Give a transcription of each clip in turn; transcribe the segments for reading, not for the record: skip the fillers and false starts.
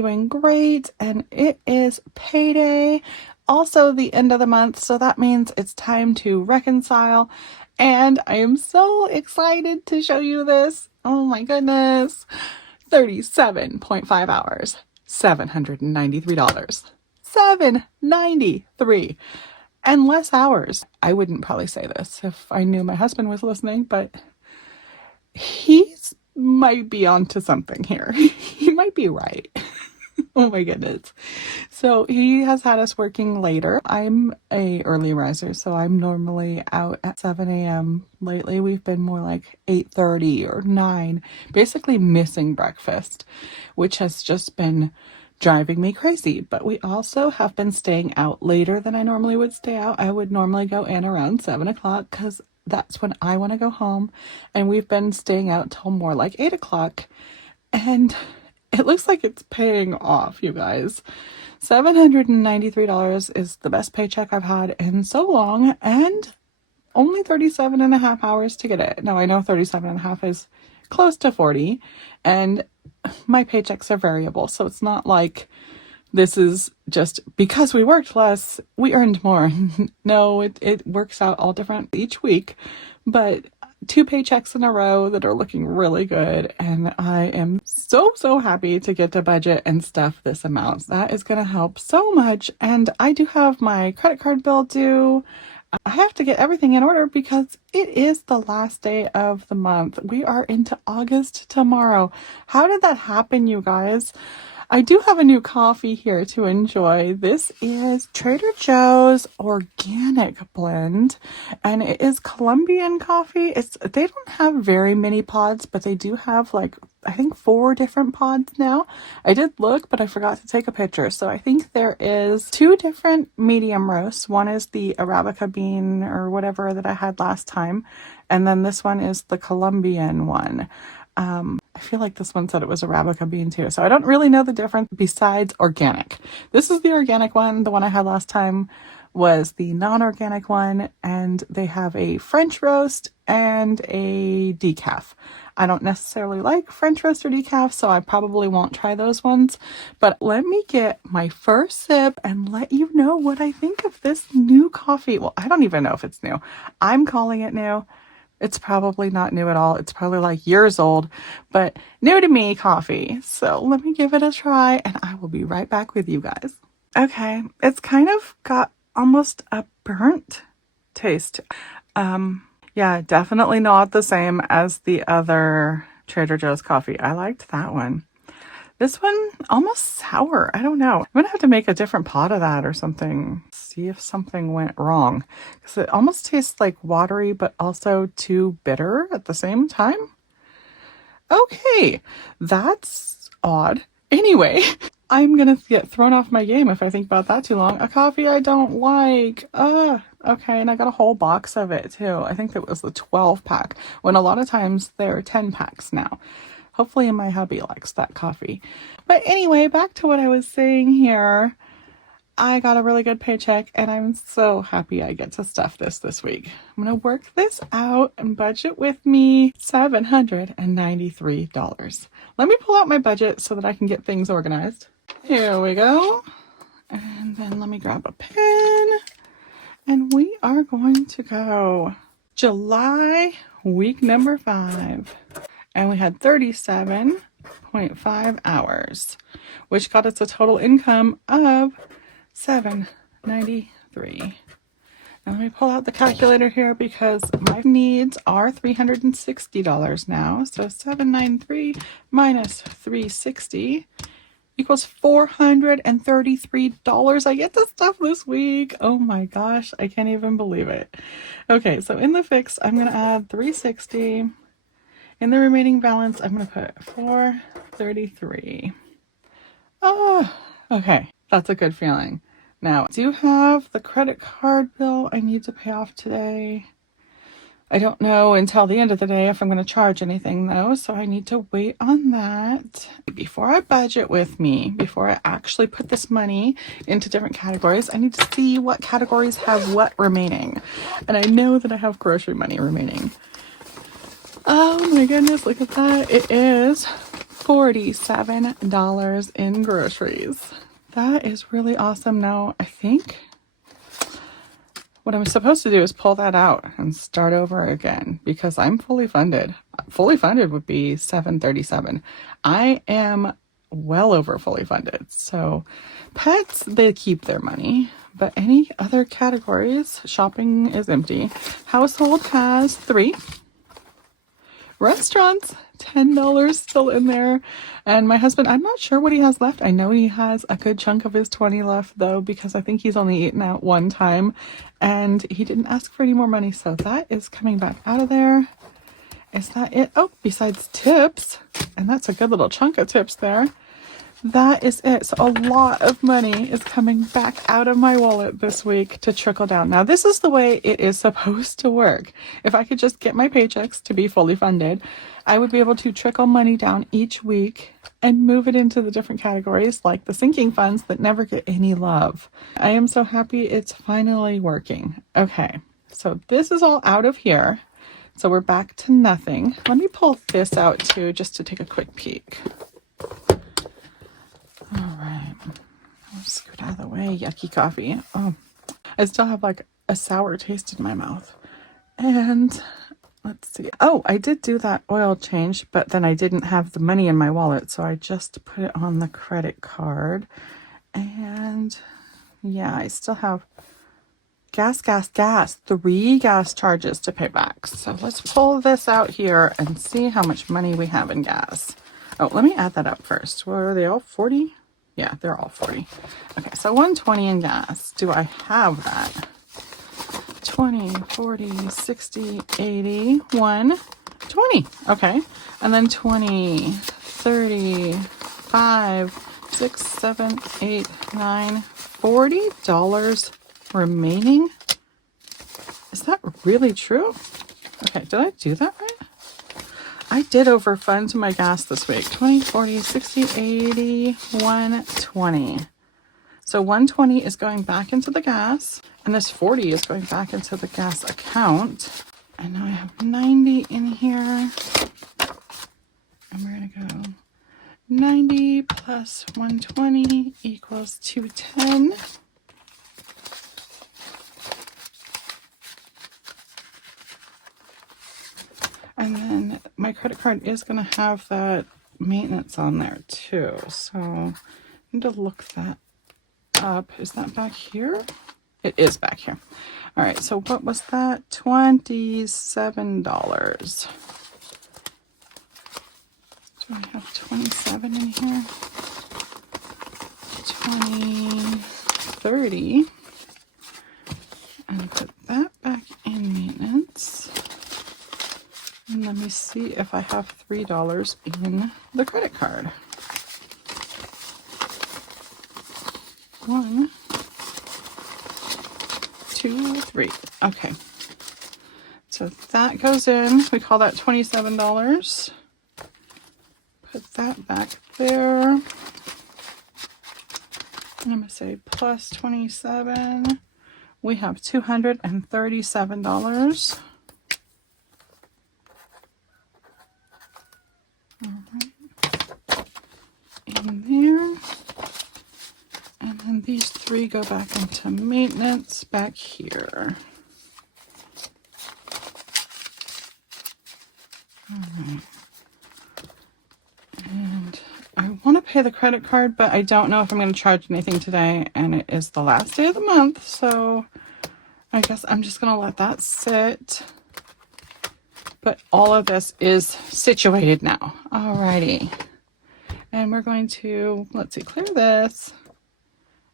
doing great, and it is payday, also the end of the month, so that means it's time to reconcile, and I am so excited to show you this. Oh my goodness. 37.5 hours, $793. $793 and less hours. I wouldn't probably say this if I knew my husband was listening, but he's might be onto something here. He might be right. Oh my goodness. So he has had us working later. I'm a early riser, so I'm normally out at 7 a.m. Lately, we've been more like 8:30 or 9, basically missing breakfast, which has just been driving me crazy. But we also have been staying out later than I normally would stay out. I would normally go in around 7 o'clock because that's when I want to go home. And we've been staying out till more like 8 o'clock. And it looks like it's paying off, you guys. $793 is the best paycheck I've had in so long, and only 37 and a half hours to get it. Now, I know 37 and a half is close to 40, and my paychecks are variable, so it's not like this is just because we worked less, we earned more. No, it works out all different each week, but 2 paychecks in a row that are looking really good, and I am so happy to get to budget and stuff this amount. That is going to help so much, and I do have my credit card bill due. I have to get everything in order because it is the last day of the month. We are into August tomorrow. How did that happen, you guys? I do have a new coffee here to enjoy. This is Trader Joe's organic blend, and it is Colombian coffee. They don't have very many pods, but they do have like, I think 4 different pods now. I did look, but I forgot to take a picture. So I think there is 2 different medium roasts. One is the Arabica bean or whatever that I had last time, and then this one is the Colombian one. I feel like this one said it was Arabica bean too, so I don't really know the difference besides organic. This is the organic one. The one I had last time was the non-organic one, and they have a French roast and a decaf. I don't necessarily like French roast or decaf, so I probably won't try those ones, but let me get my first sip and let you know what I think of this new coffee. Well, I don't even know if it's new. I'm calling it new. It's probably not new at all. It's probably like years old, but new to me coffee. So let me give it a try, and I will be right back with you guys. Okay, it's kind of got almost a burnt taste. Yeah, definitely not the same as the other Trader Joe's coffee. I liked that one. This one, almost sour. I don't know. I'm going to have to make a different pot of that or something. See if something went wrong. Because it almost tastes like watery, but also too bitter at the same time. Okay, that's odd. Anyway, I'm going to get thrown off my game if I think about that too long. A coffee I don't like. Okay, and I got a whole box of it too. I think it was the 12 pack, when a lot of times they're 10 packs now. Hopefully my hubby likes that coffee. But anyway, back to what I was saying here. I got a really good paycheck, and I'm so happy I get to stuff this week. I'm going to work this out and budget with me $793. Let me pull out my budget so that I can get things organized. Here we go. And then let me grab a pen. And we are going to go July, week number 5. And we had 37.5 hours, which got us a total income of $793. Now let me pull out the calculator here because my needs are $360 now. So 793 minus 360 equals $433. I get to stuff this week. Oh my gosh, I can't even believe it. Okay, so in the fix, I'm going to add 360. In the remaining balance, I'm going to put 433. Oh, okay. That's a good feeling. Now, I do have the credit card bill I need to pay off today. I don't know until the end of the day if I'm going to charge anything, though, so I need to wait on that. Before I budget with me, before I actually put this money into different categories, I need to see what categories have what remaining. And I know that I have grocery money remaining. Oh my goodness, look at that. It is $47 in groceries. That is really awesome. Now, I think what I'm supposed to do is pull that out and start over again because I'm fully funded. Fully funded would be $737. I am well over fully funded. So pets, they keep their money, but any other categories, shopping is empty. Household has 3. Restaurants, $10 still in there. And my husband, I'm not sure what he has left. I know he has a good chunk of his 20 left though, because I think he's only eaten out one time and he didn't ask for any more money. So that is coming back out of there. Is that it? Oh, besides tips, and that's a good little chunk of tips there. That is it. So a lot of money is coming back out of my wallet this week to trickle down. Now, this is the way it is supposed to work. If I could just get my paychecks to be fully funded, I would be able to trickle money down each week and move it into the different categories like the sinking funds that never get any love. I am so happy it's finally working. Okay, so this is all out of here. So we're back to nothing. Let me pull this out too, just to take a quick peek. All right, I'll scoot out of the way. Yucky coffee. Oh, I still have like a sour taste in my mouth. And let's see. Oh, I did do that oil change, but then I didn't have the money in my wallet. So I just put it on the credit card. And yeah, I still have gas, 3 gas charges to pay back. So let's pull this out here and see how much money we have in gas. Oh, let me add that up first. Were they all 40? Yeah, they're all 40. Okay, so 120 in gas. Do I have that? 20, 40, 60, 80, 120. Okay, and then 20, 30, 5, 6, 7, 8, 9, $40 remaining. Is that really true? Okay, did I do that right? I did overfund my gas this week. 20, 40, 60, 80, 120. So 120 is going back into the gas, and this 40 is going back into the gas account. And now I have 90 in here. And we're gonna go 90 plus 120 equals 210. And then my credit card is going to have that maintenance on there too. So I need to look that up. Is that back here? It is back here. All right. So what was that? $27. Do I have 27 in here? 20, 30. And put that back in maintenance. And let me see if I have $3 in the credit card. 1, 2, 3. Okay. So that goes in. We call that $27. Put that back there. And I'm going to say plus 27. We have $237. In there, and then these 3 go back into maintenance back here. All right, and I want to pay the credit card, but I don't know if I'm going to charge anything today, and it is the last day of the month, so I guess I'm just going to let that sit. But all of this is situated now. Alrighty. And we're going to, let's see, clear this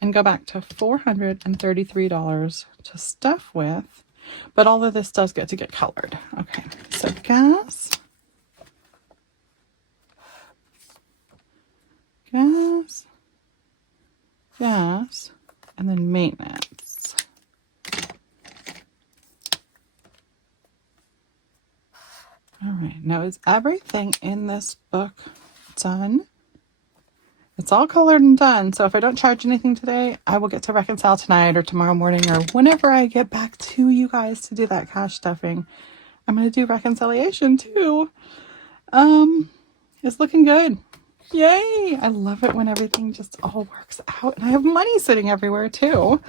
and go back to $433 to stuff with. But all of this does get to get colored. Okay, so gas, and then maintenance. All right, now is everything in this book done? It's all colored and done, so if I don't charge anything today, I will get to reconcile tonight or tomorrow morning or whenever I get back to you guys to do that cash stuffing. I'm going to do reconciliation too. It's looking good. Yay! I love it when everything just all works out. And I have money sitting everywhere too.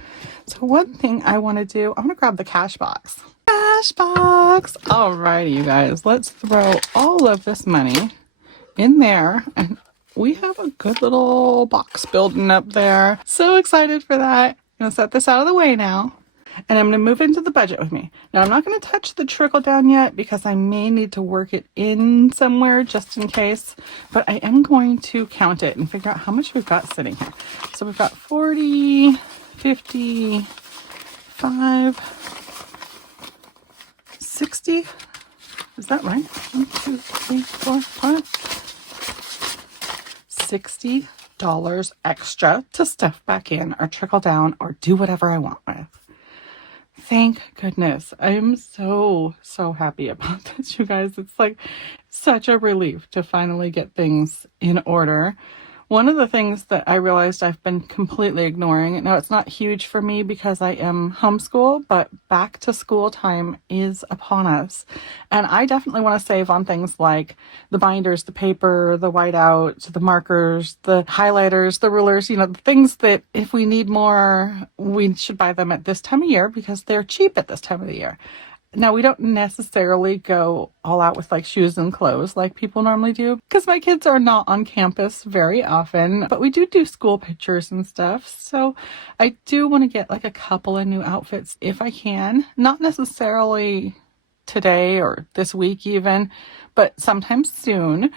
So one thing I want to do, I want to grab the cash box. Cash box! Alrighty, you guys. Let's throw all of this money in there. And we have a good little box building up there. So excited for that. I'm going to set this out of the way now. And I'm going to move into the budget with me. Now, I'm not going to touch the trickle down yet because I may need to work it in somewhere just in case. But I am going to count it and figure out how much we've got sitting here. So we've got 40, 50, 5, 60. Is that right? 1, 2, 3, 4, 5. $60 extra to stuff back in or trickle down or do whatever I want with. Thank goodness. I am so happy about this, you guys. It's like such a relief to finally get things in order. One of the things that I realized I've been completely ignoring, now it's not huge for me because I am homeschool, but back to school time is upon us. And I definitely want to save on things like the binders, the paper, the whiteout, the markers, the highlighters, the rulers, the things that if we need more, we should buy them at this time of year because they're cheap at this time of the year. Now, we don't necessarily go all out with like shoes and clothes like people normally do because my kids are not on campus very often, but we do school pictures and stuff. So I do want to get like a couple of new outfits if I can, not necessarily today or this week even, but sometime soon.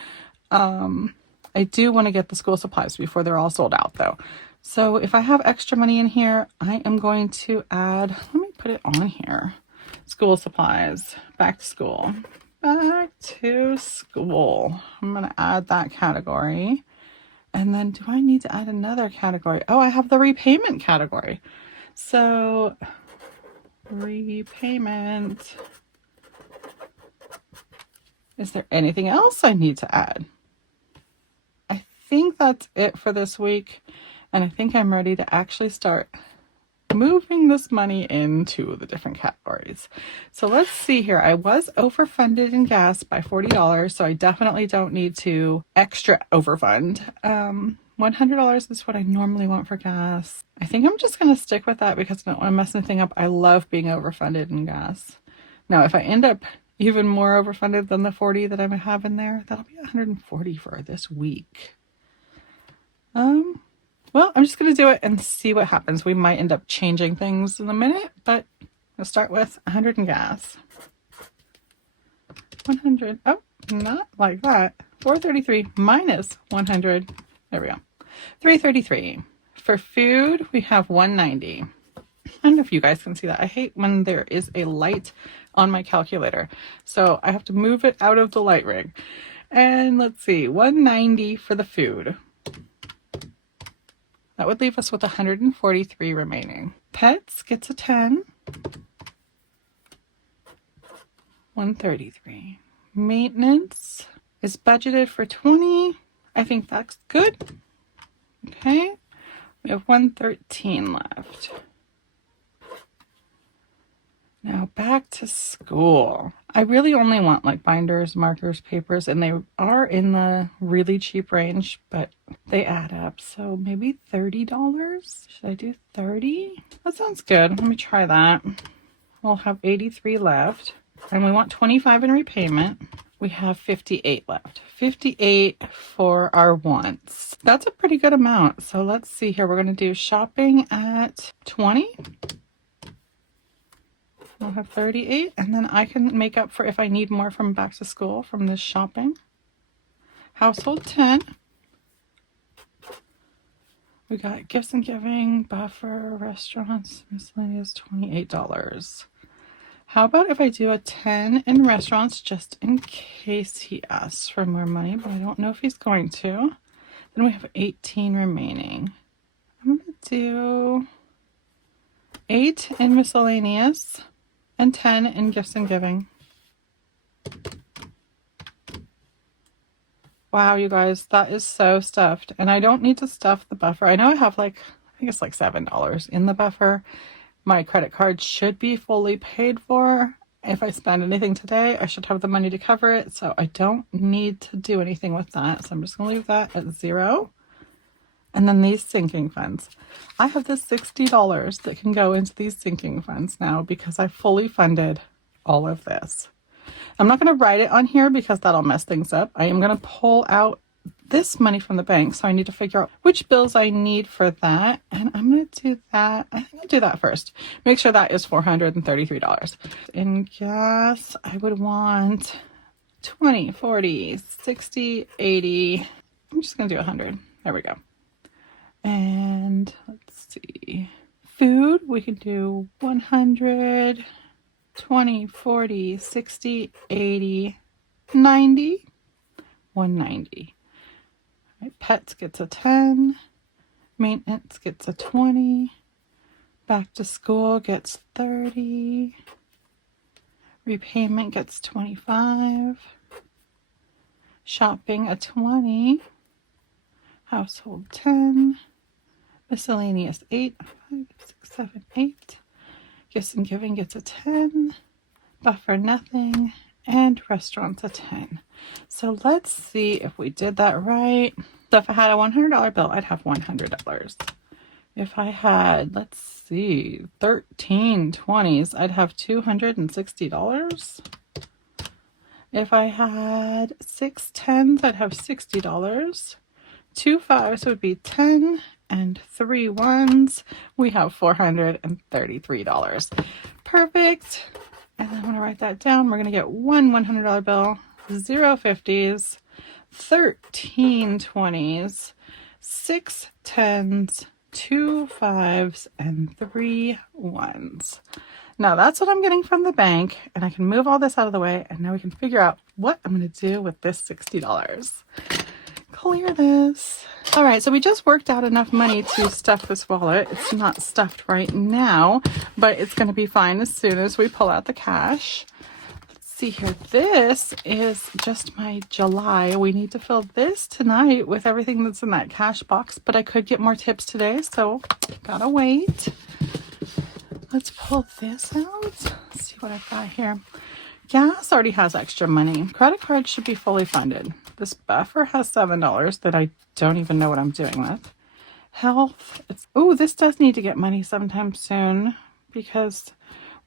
I do want to get the school supplies before they're all sold out though. So if I have extra money in here, I am going to add, let me put it on here. School supplies, back to school. Back to school. I'm going to add that category. And then do I need to add another category? Oh, I have the repayment category. So repayment. Is there anything else I need to add? I think that's it for this week. And I think I'm ready to actually start moving this money into the different categories. So let's see here. I was overfunded in gas by $40, so I definitely don't need to extra overfund. $100 is what I normally want for gas. I think I'm just going to stick with that because I don't want to mess anything up. I love being overfunded in gas. Now, if I end up even more overfunded than the 40 that I have in there, that'll be 140 for this week. Well, I'm just going to do it and see what happens. We might end up changing things in a minute, but I'll start with 100 in gas. 100. Oh, not like that. 433 minus 100. There we go. 333. For food, we have 190. I don't know if you guys can see that. I hate when there is a light on my calculator. So I have to move it out of the light rig. And let's see, 190 for the food. That would leave us with 143 remaining. Pets gets a 10. 133. Maintenance is budgeted for 20. I think that's good. Okay. We have 113 left. Now back to school. I really only want like binders, markers, papers, and they are in the really cheap range, but they add up. So maybe $30. Should I do 30? That sounds good. Let me try that. We'll have 83 left, and we want 25 in repayment. We have 58 left. 58 for our wants. That's a pretty good amount. So let's see here. We're going to do shopping at 20. I'll have 38, and then I can make up for if I need more from back to school from this shopping. Household 10. We got gifts and giving, buffer, restaurants, miscellaneous, $28. How about if I do a 10 in restaurants just in case he asks for more money, but I don't know if he's going to. Then we have 18 remaining. I'm going to do 8 in miscellaneous. And 10 in gifts and giving. Wow, you guys, that is so stuffed. And I don't need to stuff the buffer. I know I have I think it's $7 in the buffer. My credit card should be fully paid for. If I spend anything today, I should have the money to cover it, so I don't need to do anything with that. So I'm just going to leave that at 0. And then these sinking funds. I have this $60 that can go into these sinking funds now because I fully funded all of this. I'm not going to write it on here because that'll mess things up. I am going to pull out this money from the bank, so I need to figure out which bills I need for that, and I'm going to do that. I think I'll do that first. Make sure that is $433. In gas, I would want 20, 40, 60, 80. I'm just going to do 100. There we go. And let's see. Food, we can do 100, 20, 40, 60, 80, 90, 190. Right, pets gets a 10, maintenance gets a 20, back to school gets 30, repayment gets 25, shopping a 20, household 10, miscellaneous 8, 5, 6, 7, 8, gifts and giving gets a 10, buffer nothing, and restaurants a 10. So let's see if we did that right. So if I had a $100 bill, I'd have $100. If I had, let's see, 13 20s, I'd have $260. If I had 6 10s, I'd have $60. 2 5s would be 10, and 3 1s, we have $433. Perfect. And I'm going to write that down. We're going to get one $100 bill, 0 50s, 13 20s, 6 10s, 2 5s, and 3 1s. Now that's what I'm getting from the bank, and I can move all this out of the way, and now we can figure out what I'm going to do with this $60. Clear this. All right, so we just worked out enough money to stuff this wallet. It's not stuffed right now, but it's going to be fine as soon as we pull out the cash. Let's see here. This is just my July. We need to fill this tonight with everything that's in that cash box, but I could get more tips today, so gotta wait. Let's pull this out. Let's see what I've got here. Gas already has extra money. Credit card should be fully funded. This buffer has $7 that I don't even know what I'm doing with. Health. Oh, this does need to get money sometime soon because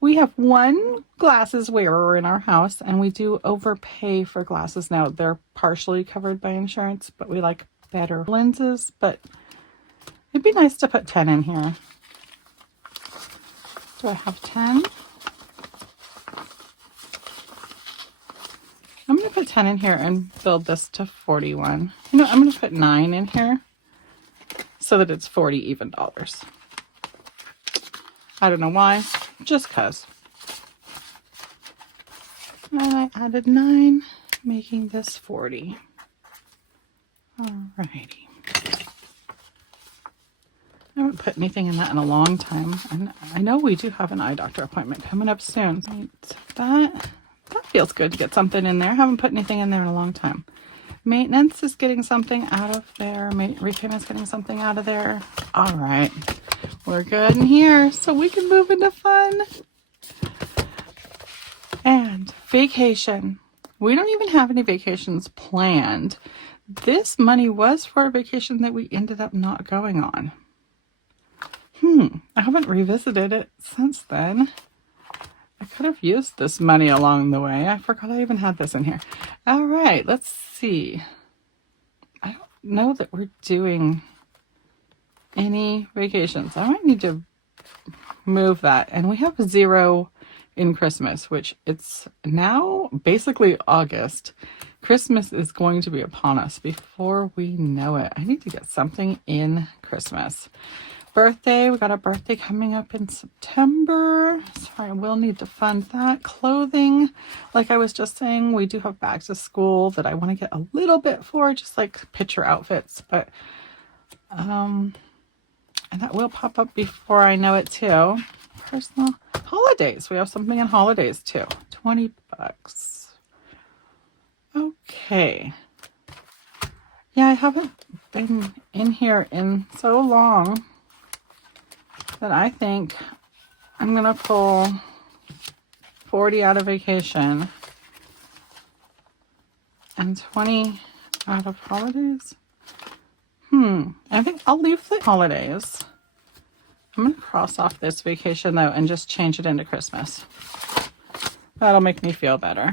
we have one glasses wearer in our house and we do overpay for glasses now. They're partially covered by insurance, but we like better lenses. But it'd be nice to put 10 in here. Do I have 10? I'm going to put 10 in here and build this to 41. You know, I'm going to put 9 in here so that it's 40 even dollars. I don't know why, just cause. And I added 9, making this 40. Alrighty. I haven't put anything in that in a long time. And I know we do have an eye doctor appointment coming up soon. That feels good to get something in there. I haven't put anything in there in a long time. Maintenance is getting something out of there. Repayment's getting something out of there. All right. We're good in here. So we can move into fun. And vacation. We don't even have any vacations planned. This money was for a vacation that we ended up not going on. I haven't revisited it since then. I could have used this money along the way. I forgot I even had this in here. All right, let's see. I don't know that we're doing any vacations. I might need to move that. And we have 0 in Christmas, which it's now basically August. Christmas is going to be upon us before we know it. I need to get something in Christmas. Birthday, we got a birthday coming up in September. Sorry, we'll need to fund that. Clothing, like I was just saying, we do have bags of school that I want to get a little bit for, just like picture outfits, but and that will pop up before I know it too. Personal holidays, we have something in holidays too. $20. Okay. Yeah, I haven't been in here in so long that I think I'm going to pull 40 out of vacation and 20 out of holidays. I think I'll leave the holidays. I'm going to cross off this vacation though and just change it into Christmas. That'll make me feel better.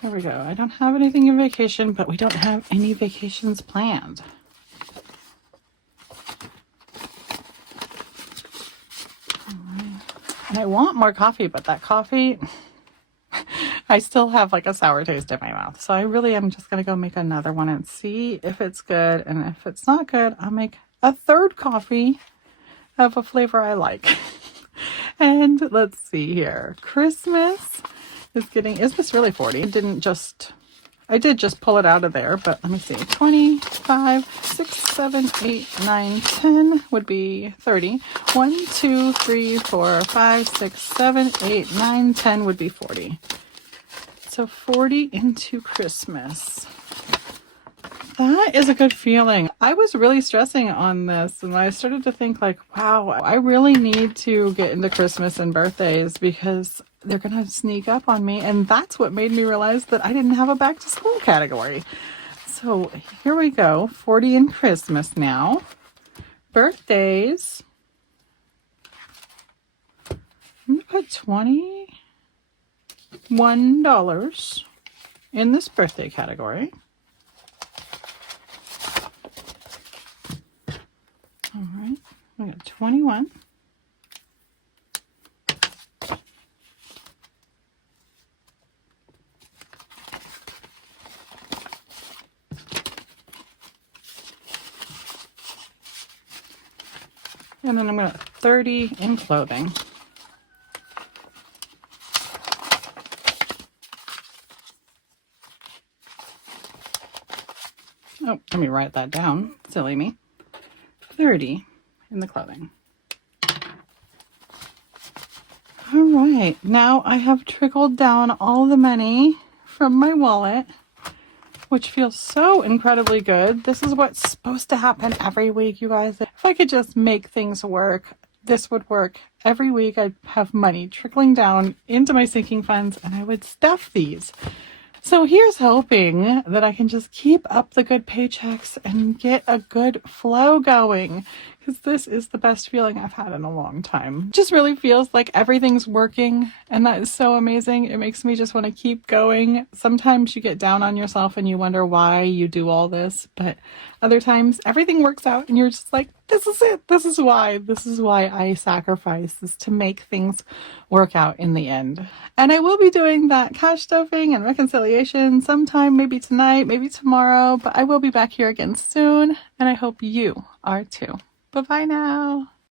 There we go. I don't have anything in vacation, but we don't have any vacations planned. And I want more coffee, but that coffee, I still have like a sour taste in my mouth. So I really am just going to go make another one and see if it's good. And if it's not good, I'll make a third coffee of a flavor I like. And let's see here. Christmas is getting, is this really 40? I did just pull it out of there, but let me see. 25, 6, 7, 8, 9, 10 would be 30. 1, 2, 3, 4, 5, 6, 7, 8, 9, 10 would be 40. So 40 into Christmas. That is a good feeling. I was really stressing on this and I started to think like, wow, I really need to get into Christmas and birthdays because they're going to sneak up on me. And that's what made me realize that I didn't have a back to school category. So here we go. 40 in Christmas now. Birthdays. I'm going to put $21 in this birthday category. All right, we got 21. And then I'm going to 30 in clothing. Oh, let me write that down. Silly me. 30 in the clothing. All right, now I have trickled down all the money from my wallet, which feels so incredibly good. This is what's supposed to happen every week, you guys. If I could just make things work, this would work. Every week I'd have money trickling down into my sinking funds and I would stuff these. So here's hoping that I can just keep up the good paychecks and get a good flow going, because this is the best feeling I've had in a long time. It just really feels like everything's working, and that is so amazing. It makes me just want to keep going. Sometimes you get down on yourself and you wonder why you do all this, but other times everything works out and you're just like, this is it. This is why I sacrifice, is to make things work out in the end. And I will be doing that cash stuffing and reconciliation sometime, maybe tonight, maybe tomorrow, but I will be back here again soon, and I hope you are too. Bye-bye now.